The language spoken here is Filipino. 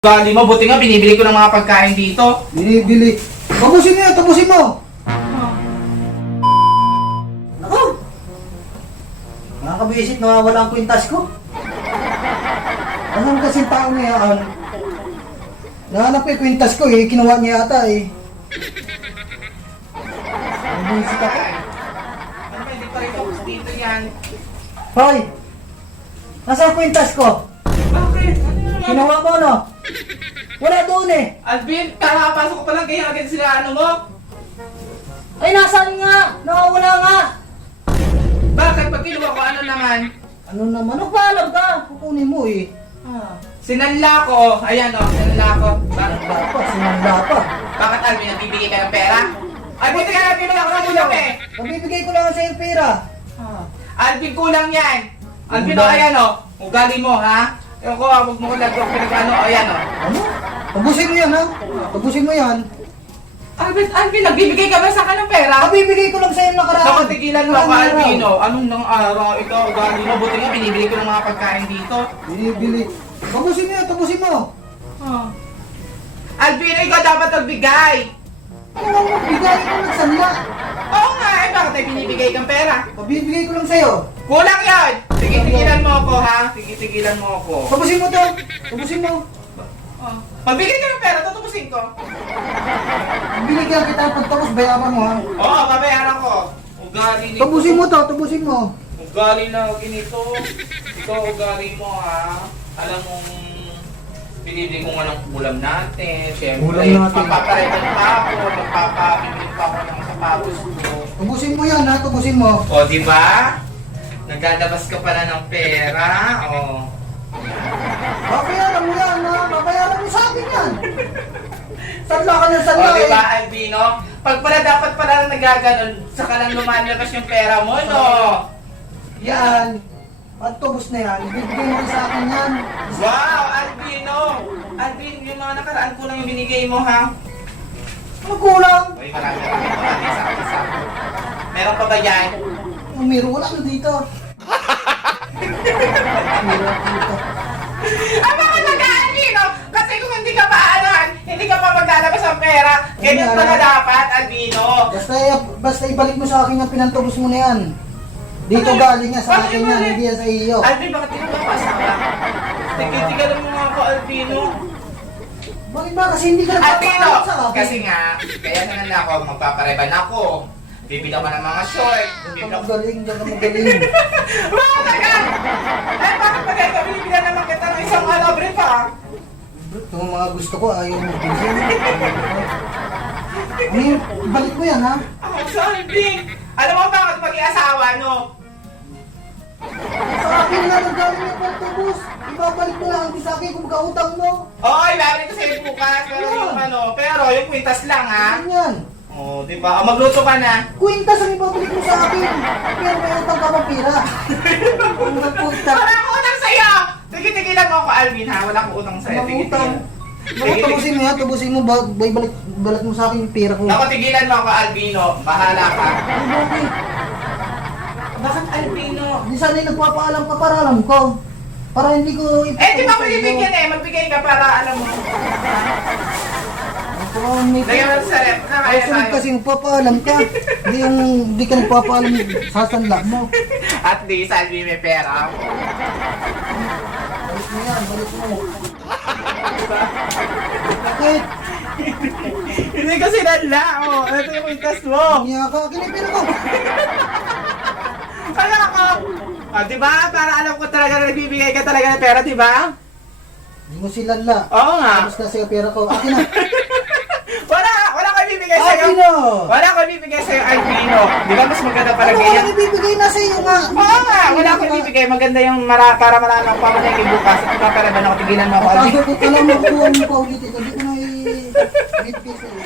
Gali mo, buti nga binibili ko ng mga pagkain dito. Binibili. Tapusin mo yan, tapusin mo! Ako! Nakakabisit, nawawala ang kwintas ko. Anong kasing tao niya yan? Nahanap ko yung kwintas ko eh, kinuha niya yata eh. Nabisit ako. Ano ba, hindi pa rin tapos dito yan. Hoy! Nasaan ang kwintas ko? Bakit? Ano naman? Kinuha mo no? Wala doon eh! Alvin, kakapasok ko pa lang kaya agad sila ano mo? Ay, nasaan nga? Nakawala nga! Bakit? Pag kinuha ko, ano naman? Ano naman? Nagpaalam ka! Kukunin mo eh. Sinanla ko. Ayan o, sinanla ko. Bakit? Sinanda pa. Bakit Alvin, nagbibigay ka ng pera? Ay, buti ka nagbibigay ako ng ulam eh. Pabibigay ko lang sa iyo pera. Alvin, kulang yan. Alvin, o, ayan o. Ugali mo, ha? Ewan ko, huwag mo ko nag-talk pinag-ano. Ayan o. Ano? Tabusin mo yan ha? Tabusin mo yan. Alvin, nagbibigay ka ba sa akin ng pera? Pabibigay ko lang sa iyo nakaraan. Nakatigilan mo ako, Alvino. Anong nang araw? Ikaw, ugali mo. Buti nga, binibili ko ng mga pagkain dito. Binibili. Tabusin mo yan, tabusin mo. Alvino, ikaw dapat nagbigay. Ano lang magbigay ko nagsanla? Oo nga, eh bakit ay binibigay kang pera? Pabibigay ko lang sa iyo. Kulang yan! Sige, tigilan mo ako, ha? Sige, tigilan mo ako. Tabusin mo to. Tabusin mo. Magbigay ka ng pera, tutubusin ko. Binigyan kita pagtapos bayaran mo ha. Oo, babayaran ko. Ugali nito. Tabusin mo to, tabusin mo. Ugali na ginito. Ikaw, ugali mo, ha? Alam mong pinili kung anong ulam natin. Siyempre, Ulam natin. papaparetan pa ako. Nagpapabibili pa ako ng sapatos ko. Tabusin mo yan ha, tabusin mo. O, di ba? Naglalabas ka pala ng pera. O. Babayaran mo yan ha, babayaran mo sa akin yan. Sanla ka na O, sanla di eh. ba, Albino? Pag pala dapat pala nagaganon, saka lang lumalabas yung pera mo, no? Yan. Pagtubos na yan, ibibigay mo rin sa akin yan. Wow, Albino! Albino, yung mga nakaraan ko lang yung binigay mo, ha? Ano kulang? Uy, marami. Isa. Meron pa ba yan? Umiro, wala na dito. Umiro dito. Ang mga nag-Albino! Kasi kung hindi ka pa, hindi ka pa maglalabas ng pera, ganyan pala dapat, Albino. Basta ibalik mo sa akin yung pinantubos mo na yan. Dito Ano? galing yan, sa Bakit akin yan, ibalik? hindi yan sa iyo. Albino, bakit hindi ka papasa ka? Tigilan mo nga ako, Albino. Bakit ba? Kasi hindi ka Albino! nagpapaalam sa akin. Kasi nga, kaya naman ako, magpapareban ako. Bibili ako ng mga short. Bibili ako. Magaling, diyan ka magaling. Bakit ka? Eh, bakit pa kayo binibilan naman kita ng isang alabre pa? Itong mga gusto ko, ayaw mo bilhin. Ano, ibalik mo yan ha? Ako sa Alvin. Alam mo bakit mag-iasawa, no? Sa akin na nagaling yung pantubos. Ibabalik mo lang sa akin kung kautang mo. Oo, ibabalik ko sa'yo bukas. Pero yung pero yung kwintas lang, ha? Ano yan? Oo, di ba? Magluto ka na. Kwintas ang ibabalik mo sa akin. Pero may utang ka pang pira. Ang nagpunta. Wala akong utang sa'yo! Tigilan mo ako, Alvin, ha? Wala akong utang sa'yo. Ang utang. Naku, tapusin mo yan, tapusin mo. Balik mo sa akin yung pira ko. Naku, tigilan mo ako, Albino. Bahala ka. Ay, bakit? Bakit, Albino? Di sana yung nagpapaalam ka para alam ko. Para hindi ko Eh, di ba ko ibigyan eh? Magbigay ka para alam mo. Lagyan mo sa rep. Nakaya Kasunod tayo. kasi magpapaalam ka. Hindi ka nagpapaalam, sasanla mo. At least, Alvin, may pera. Balik mo yan, balik mo. Bakit? Hindi ko sinadla. Oh, ito yung kwintas mo. Niya ka, kinipin ko. Kaya ako. Ah, di ba? Para alam ko talaga na nagbibigay ka talaga ng pera, di ba? Hindi mo silanla. Oo nga. Tapos na sa'yo pera ko. Akin na. Wala ko ibibigay sa'yo. Akin na. Wala ko ibibigay sa'yo, Albino. Di ba mas maganda pala Ano ganyan? ka ibibigay na sa'yo nga? Oo nga, wala ko ibibigay. Maganda yung para malaman ko pa na bukas. At paparaban ako, tigilan mo ako, Albino. Sabi ko, alam mo, kuha mo pa ulit ito. Hindi ko na i-bigay sa'yo.